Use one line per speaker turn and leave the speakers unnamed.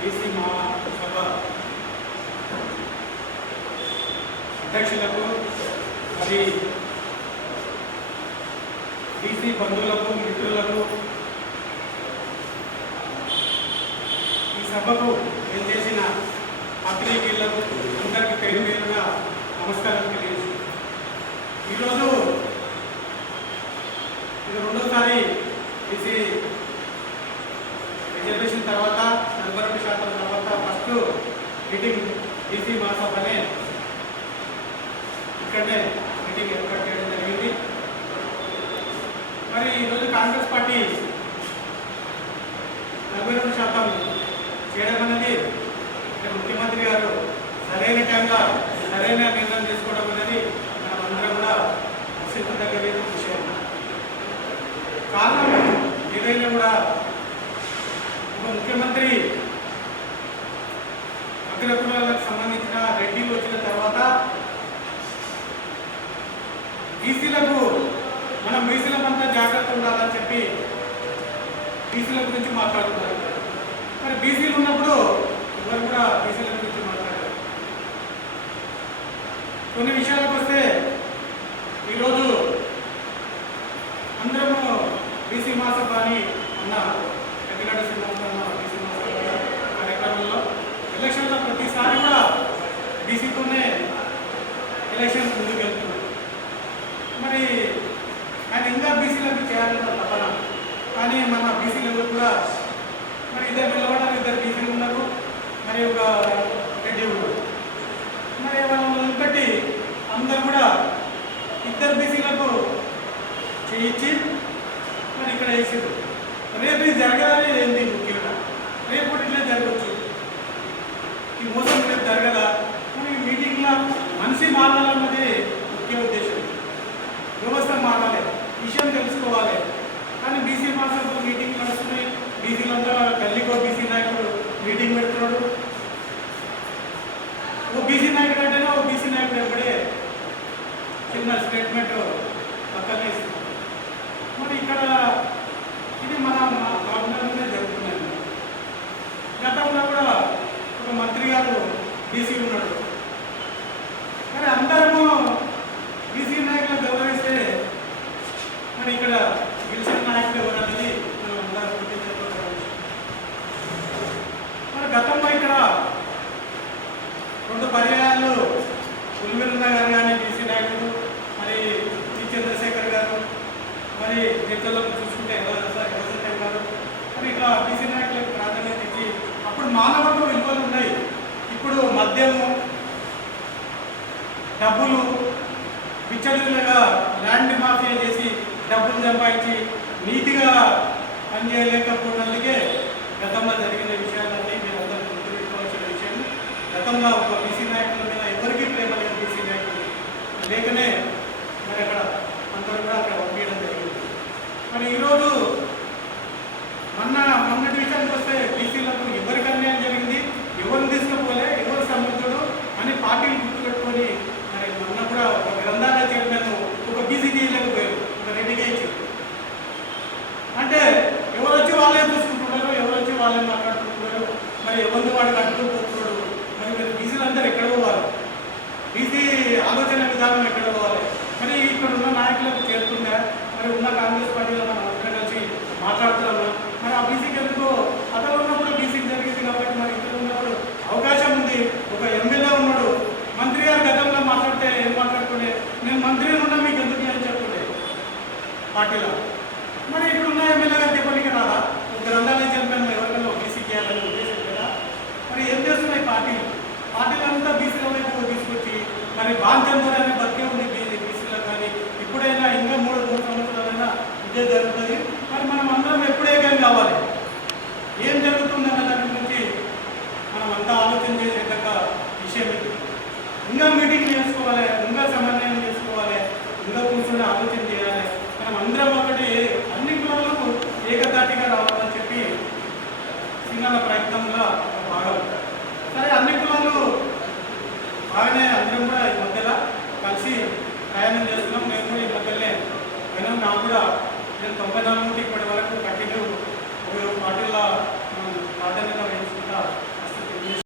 BC మహాసభ అధ్యక్షులకు మరి BC బంధువులకు మిత్రులకు ఈ సభకు చేసిన పాత్రికేయులకు అందరికీ పేరు పేరుగా నమస్కారం తెలియజేసి ఈరోజు ఇది రెండోసారి బీసీ రిజర్వేషన్ తర్వాత నలభై శాతం తర్వాత ఫస్ట్ మీటింగ్ బీసీ మహాసభనే ఇక్కడనే మీటింగ్ ఏర్పాటు చేయడం జరిగింది. మరి ఈరోజు కాంగ్రెస్ పార్టీ నలభై రెండు శాతం చేయడం అనేది ముఖ్యమంత్రి గారు సరైన టైంలో సరైన నిర్ణయం తీసుకోవడం అనేది మనం అందరం కూడా హర్షించదగ్గ విషయం. కారణం ఏదైనా కూడా ఒక ముఖ్యమంత్రి అగ్రకులాలకు సంబంధించిన రెడ్డిలు వచ్చిన తర్వాత బీసీలకు మనం బీసీలమంతా జాగ్రత్త ఉండాలని చెప్పి బీసీల గురించి మాట్లాడుతున్నారు. మరి బీసీలు ఉన్నప్పుడు ఎవరు కూడా బీసీల గురించి మాట్లాడారు. కొన్ని విషయాలకు వస్తే ఈరోజు అందరము బీసీ మాసభ అని అన్న ఎన్నికల శ్రీనివాసరావు బీసీ మాసభ కార్యక్రమంలో. ఎలక్షన్లో ప్రతిసారి కూడా బీసీతోనే ఎలక్షన్ ముందుకు వెళ్తున్నారు మరి ఆయన ఇంకా బీసీలకు చేయాలన్న తపన. కానీ మన బీసీలు కూడా మరి ఇద్దరు పిల్లవాళ్ళు ఇద్దరు బీసీలు ఉన్నారు మరి ఒక రెడ్డి ఉన్నారు. మరి వాళ్ళని బట్టి అందరు కూడా ఇద్దరు బీసీలకు చేయించి మరి ఇక్కడ వేసారు రేపు ఇది జరగాలని ఏంది ముఖ్యంగా? రేపు ఇట్లా జరగవచ్చు ఈ మోసం రేపు జరగదా? ఈ మీటింగ్లో మనిషి మారాలన్నది ముఖ్య ఉద్దేశం. వ్యవస్థ మారాలి. విషయం తెలుసుకోవాలి. కానీ బీసీ మాసంలో మీటింగ్ నడుస్తున్నాయి. బీసీలంతా గల్లీకో బీసీ నాయకుడు మీటింగ్ పెడుతున్నాడు. ఓ బీసీ నాయకుడు అంటేనే ఓ బీసీ నాయకుడు ఎప్పుడే చిన్న స్టేట్మెంట్ పక్కనే ఇస్తున్నాడు మరి ఇక్కడ ఇది మన గవర్నమెంట్నే జరుగుతున్నాయి గతంలో కూడా ఒక మంత్రి గారు బీసీ ఉన్నాడు. కానీ అందరము బీసీ నాయకులను గౌరవిస్తే మరి ఇక్కడ గెలిచిన నాయకులు ఎవరు అనేది మనం అందరం మరి గతంలో ఇక్కడ రెండు పర్యాయాలు ఉల్మిరున్న గారు కానీ బీసీ నాయకుడు మరి టి చంద్రశేఖర్ గారు మరి నేతలకు చూసుకుంటే ఎర్రసంటే గారు? మరి ఇట్లా బీసీ నాయకులకు ప్రాధాన్యత ఇచ్చి అప్పుడు మానవ మద్యము డబ్బులు విచ్చలుగా ల్యాండ్ మాఫియా చేసి డబ్బులు సంపాదించి నీతిగా పనిచేయలేకపోవడానికే గతంలో జరిగిన విషయాలన్నీ మీరు అందరూ గుర్తుపెట్టుకోవాల్సిన విషయం. గతంలో ఒక బీసీ నాయకుల మీద ఎవరికీ ప్రేమ లేదు బీసీ నాయకులు. లేకనే మరి అక్కడ అందరూ కూడా అక్కడ పంపించడం జరిగింది. మరి ఈరోజు మొన్న మొన్నటి విషయానికి వస్తే బీసీలకు ఎవరికి అన్యాయం జరిగింది? ఎవరిని తీసుకుపోలే? పార్టీలు గుర్తుపెట్టుకొని మరి మొన్న కూడా ఒక గ్రంథాలయ చైర్మన్ ఒక బీసీ చేయలేకపోయారు ఒక రెడ్డిగా ఇచ్చారు అంటే ఎవరు వచ్చి వాళ్ళే చూసుకుంటున్నారు ఎవరు వచ్చి వాళ్ళే మాట్లాడుకుంటున్నారు మరి ఎవరిని వాడు కట్టుకుని పోతున్నాడు? మరి మీరు బీసీలు ఎక్కడ పోవాలి? బీసీ ఆలోచన విధానం ఎక్కడ పోవాలి? మరి ఇక్కడ ఉన్న నాయకులకు చేరుతుందా మరి ఉన్న కాంగ్రెస్ పార్టీలో మనం అందరం కలిసి మాట్లాడుతున్నాము మరి ఆ బీసీకి ఎందుకు అతను ఉన్నప్పుడు బీసీకి జరిగింది కాబట్టి మరి ఇక్కడ ఉన్నప్పుడు అవకాశం ఉంది ఒక ఎమ్మెల్యే ఉన్నాడు మంత్రి గారు గతంలో మాట్లాడితే ఏం మేము నేను మంత్రి ఉన్నా మీకు ఎందుకు అని చెప్పుండే? పార్టీలో. మరి ఇప్పుడు ఉన్న ఎమ్మెల్యే గారు చెప్పడానికి రాదా? గ్రంథాలయం చెప్పాను ఎవరికైనా బీసీకి చేయాలని ఉద్దేశం కదా? మరి ఏం చేస్తున్నాయి పార్టీలు? పార్టీలు అంతా బీసీల వైపు తీసుకొచ్చి మరి బాధ్యత అనే బతికే ఉంది బీసీలో కానీ ఇప్పుడైనా ఇంకా మూడు మూడు సంవత్సరాలైనా ఇదే జరుగుతుంది. మరి మనం అందరం ఎప్పుడే కానీ కావాలి? ఏం జరుగుతుంది అన్న దాని గురించి మనం అంతా ఆలోచన చేసేట విషయం ఇంకా మీటింగ్ చేసుకోవాలి ఇంకా సమన్వయం చేసుకోవాలి ఇంకా కూర్చొని ఆలోచన చేయాలి. మనం అందరం ఒకటి అన్ని కులాలకు ఏకతాటిగా రావాలని చెప్పి చిన్న ప్రయత్నంలో భాగం. సరే అన్ని కులాలు బాగానే అందరం కూడా ఈ మధ్యలో కలిసి ప్రయాణం చేస్తున్నాం. నేను కూడా ఈ మధ్యలోనే వినం నాకు కూడా నేను తొంభై నాలుగు నుండి ఇప్పటి వరకు కంటిన్యూ పార్టీల ప్రాధాన్యత వహించుకుంటా